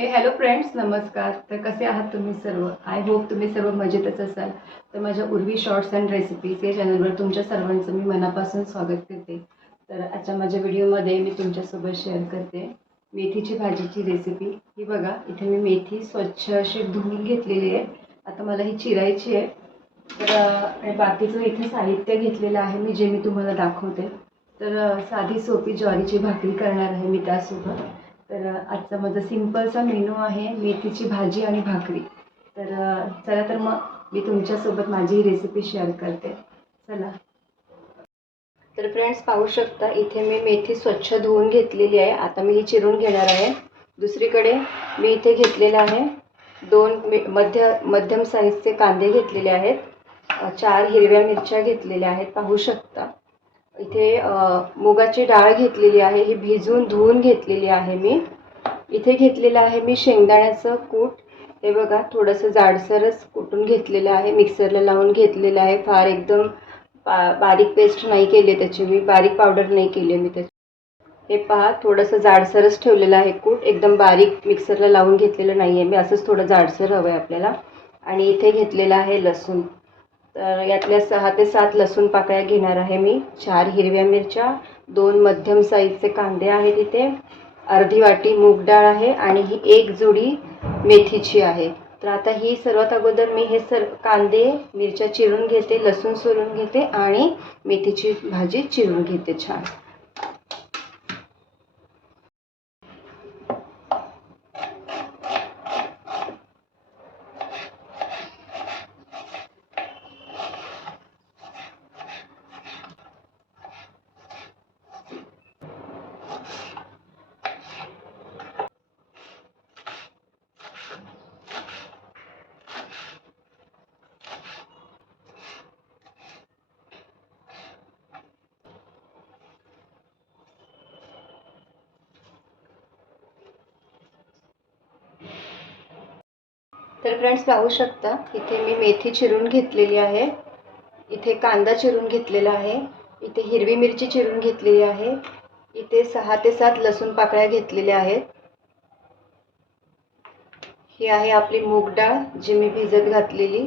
हे hello friends नमस्कार. तर कसे आहात तुम्ही सर्व? आय होप तुम्ही सर्व मजेतच असाल. तर माझ्या उर्वी शॉर्ट्स अँड रेसिपीज या चॅनलवर तुमच्या सर्वांचं मी मनापासून स्वागत करते. तर आजच्या माझ्या व्हिडिओमध्ये मी तुमच्यासोबत शेअर करते मेथीची भाजीची रेसिपी ही बघा इथे मी मेथी स्वच्छ अशी धुवून घेतलेली आहे. आता मला ही चिरायची आहे. तर बाकीचं इथे साहित्य घेतलेलं आहे मी जे मी तुम्हाला दाखवते. तर साधी सोपी ज्वारीची भाकरी करणार आहे मी त्यासोबत. तर आजचा माझा सिम्पलचा मेनू आहे मेथीची भाजी आणि भाकरी. तर चला तर मग मी तुमच्यासोबत माझी ही रेसिपी शेअर करते. चला. तर फ्रेंड्स पाहू शकता इथे मी मेथी स्वच्छ धुवून घेतलेली आहे. आता मी ही चिरून घेणार आहे. दुसरीकडे मी इथे घेतलेलं आहे दोन मध्य मध्यम साईजचे कांदे घेतलेले आहेत. चार हिरव्या मिरच्या घेतलेल्या आहेत. पाहू शकता. इथे मुगाची डाळ घेतलेली आहे ही भिजवून धुवून घेतलेली आहे मी. इथे घेतलेलं आहे मी शेंगदाण्याचं कूट. हे बघा थोडंसं जाडसरच कुटून घेतलेलं आहे. मिक्सरला लावून घेतलेलं आहे. फार एकदम बा बारीक पेस्ट नाही केली त्याची मी. बारीक पावडर नाही केली मी त्याची. हे पहा थोडंसं जाडसरच ठेवलेलं आहे कूट. एकदम बारीक मिक्सरला लावून घेतलेलं नाही आहे मी. असंच थोडं जाडसर हवं आहे आपल्याला. आणि इथे घेतलेलं आहे लसूण. तर यातल्या सहा ते सात लसूण पाकळ्या घेणार आहे मी. चार हिरव्या मिरच्या दोन मध्यम साईजचे कांदे आहेत इथे. अर्धी वाटी मूग डाळ आहे आणि ही एक जुडी मेथीची आहे. तर आता ही सर्वात अगोदर मी हे सर कांदे मिरच्या चिरून घेते लसूण सोलून घेते आणि मेथीची भाजी चिरून घेते छान. तर फ्रेंड्स पाहू शकता इथे मी मेथी चिरून घेतलेली आहे. इथे कांदा चिरून घेतलेला आहे. इथे हिरवी मिरची चिरून घेतलेली आहे. इथे सहा ते सात लसूण पाकळ्या घेतलेल्या आहेत. ही आहे आपली मूग डाळ जी मी भिजत घातलेली.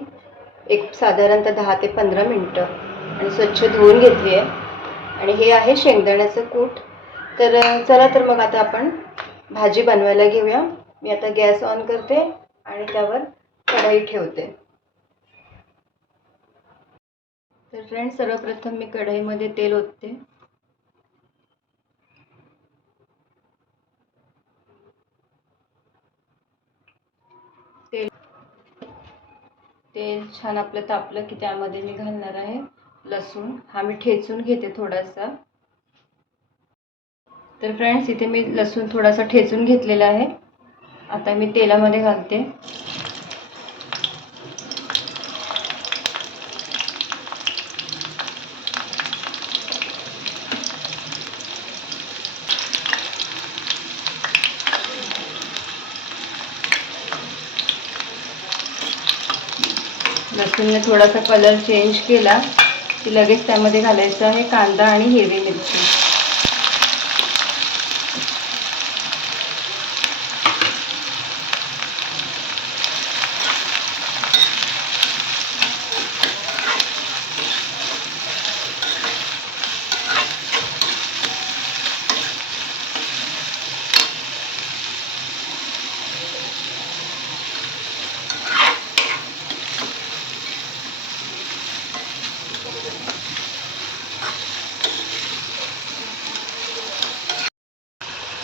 एक साधारणतः दहा ते पंधरा मिनटं. आणि स्वच्छ धुवून घेतली आहे आणि हे आहे शेंगदाण्याचं कूट. तर चला तर मग आता आपण भाजी बनवायला घेऊया. मी आता गॅस ऑन करते. आणि त्यावर कढई ठेवते. तर फ्रेंड्स सर्वप्रथम मी कढईमध्ये तेल ओतते. तेल तेल छान आपलं तापलं की त्यामध्ये मी घालणार आहे लसूण. हा मी ठेचून घेते थोडासा. तर फ्रेंड्स इथे मी लसूण थोडासा ठेचून घेतलेला आहे. आता मी तेलामध्ये घालते. लसूणने थोडासा कलर चेंज केला की लगेच त्यामध्ये घालायचं आहे कांदा आणि हिरवी मिरची.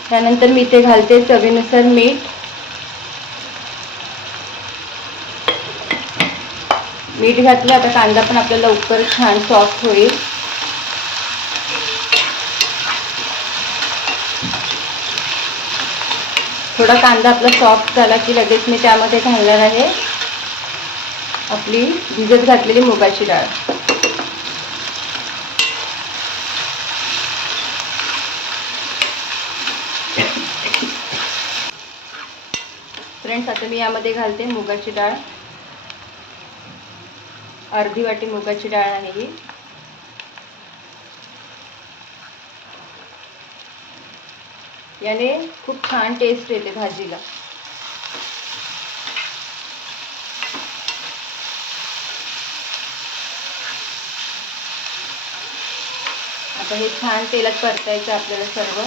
त्यानंतर मी इथे घालते चवीनुसार मीठ. मीठ घातलं आता कांदा पण आपल्याला लवकर छान सॉफ्ट होईल. थोडा कांदा आपला सॉफ्ट झाला की लगेच मी त्यामध्ये घालणार आहे. आपली भिजत घातलेली मुगाची डाळ. फ्रेंड्स आता मी यामध्ये घालते मुगाची डाळ. अर्धी वाटी मुगाची डाळ आहे ही. याने खूप छान टेस्ट येते भाजीला. आता हे छान तेलात परतायचं आपल्याला सर्व.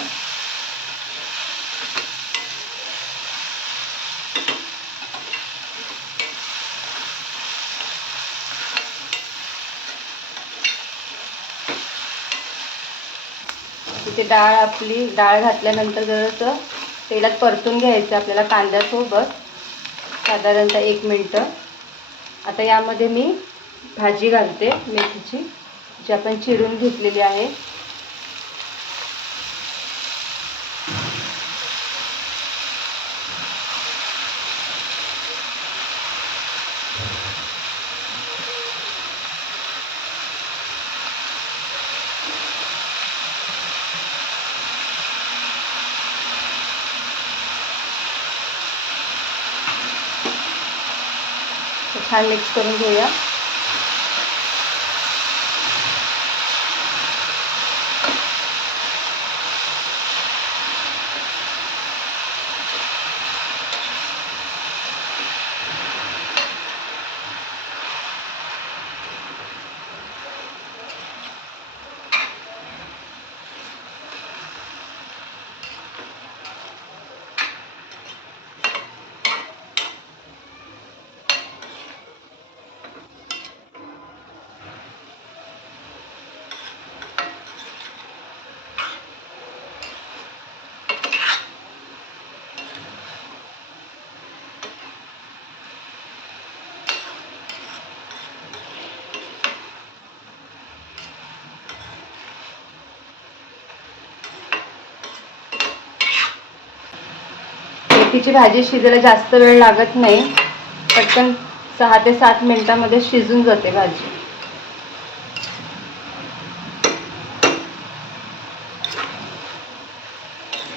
इथे डाळ आपली डाळ घातल्यानंतर जरासं तेलात परतून घ्यायचं आपल्याला कांद्यासोबत. साधारणतः एक मिनटं. आता यामध्ये मी भाजी घालते मेथीची जी आपण चिरून घेतलेली आहे. छान मिक्स करून घेऊया. मेथीची भाजी शिजायला जास्त वेळ लागत नाही. पटकन सहा ते सात मिनिटामध्ये शिजून जाते भाजी.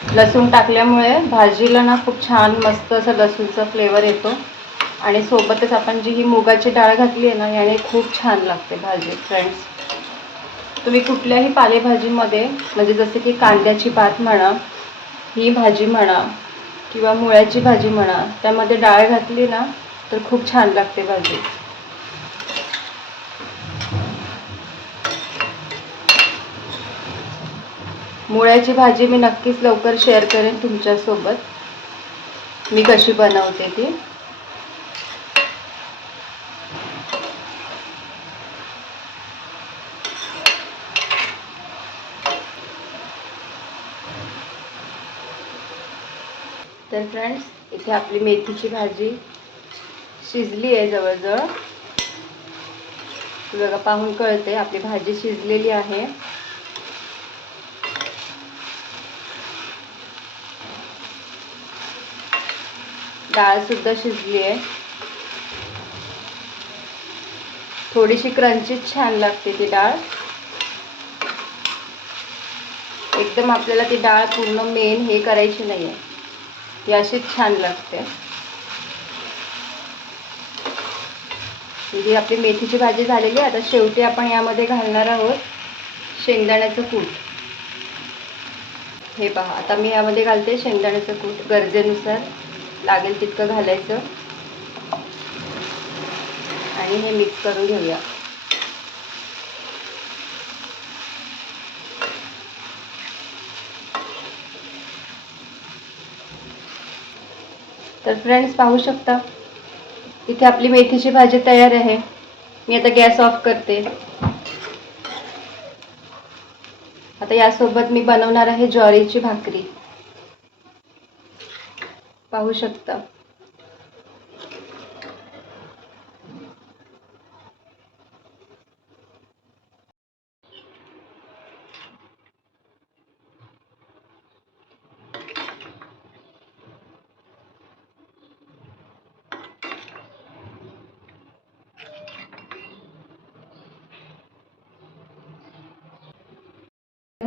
लसूण टाकल्यामुळे भाजीला ना खूप छान मस्त असं लसूणचा फ्लेवर येतो. आणि सोबतच आपण जी ही मुगाची डाळ घातली आहे ना याने खूप छान लागते भाजी फ्रेंड्स तुम्ही कुठल्याही पालेभाजीमध्ये म्हणजे जसे की कांद्याची भात म्हणा ही भाजी म्हणा किंवा मुळ्याची भाजी म्हणा त्यामध्ये डाळ घातली ना तर खूप छान लागते भाजी. मुळ्याची भाजी मी नक्कीच लवकर शेअर करेन तुमच्यासोबत. मी कशी बनवते ती. तर फ्रेंड्स इथे आपली मेथीची भाजी शिजली आहे जवळजवळ. बघा पाहून कळते आपली भाजी शिजलेली आहे. डाळ सुद्धा शिजली आहे. थोडीशी क्रंचीच छान लागते ती डाळ. एकदम आपल्याला ती डाळ पूर्ण मेन हे करायची नाही आहे ती अशीच छान लागते. ही आपली मेथीची भाजी झालेली आहे. आता शेवटी आपण यामध्ये घालणार आहोत शेंगदाण्याचं कूट. हे पहा आता मी यामध्ये घालते शेंगदाण्याचं कूट. गरजेनुसार लागेल तितकं घालायचं. आणि हे मिक्स करून घेऊया. तर फ्रेंड्स पाहू शकता. इथे आपली मेथीची भाजी तयार आहे. मी आता गॅस ऑफ करते. आता यासोबत मी बनवणार आहे ज्वारीची भाकरी. पाहू शकता.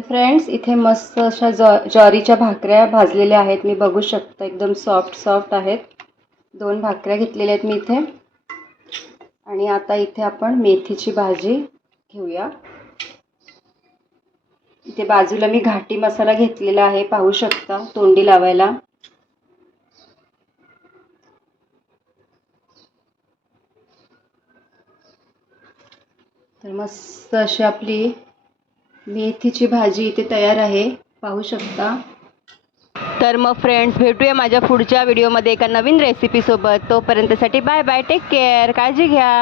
फ्रेंड्स इथे मस्त अशा जॉ ज्वारीच्या भाकऱ्या भाजलेल्या आहेत. मी बघू शकता एकदम सॉफ्ट सॉफ्ट आहेत. दोन भाकऱ्या घेतलेल्या आहेत मी इथे. आणि आता इथे आपण मेथीची भाजी घेऊया. इथे बाजूला मी घाटी मसाला घेतलेला आहे पाहू शकता तोंडी लावायला. तर मस्त अशी आपली मेथीची भाजी इथे तयार आहे. पाहू शकता. तर मग फ्रेंड्स भेटूया माझ्या पुढच्या व्हिडिओमध्ये एका नवीन रेसिपीसोबत तोपर्यंतसाठी बाय बाय टेक केअर काळजी घ्या.